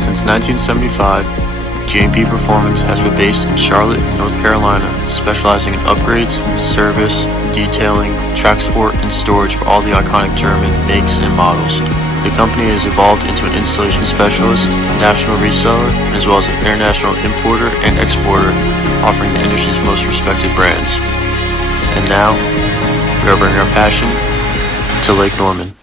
Since 1975, GMP Performance has been based in Charlotte, North Carolina, specializing in upgrades, service, detailing, track support, and storage for all the iconic German makes and models. The company has evolved into an installation specialist, national reseller, as well as an international importer and exporter, offering the industry's most respected brands. And now, we are bringing our passion to Lake Norman.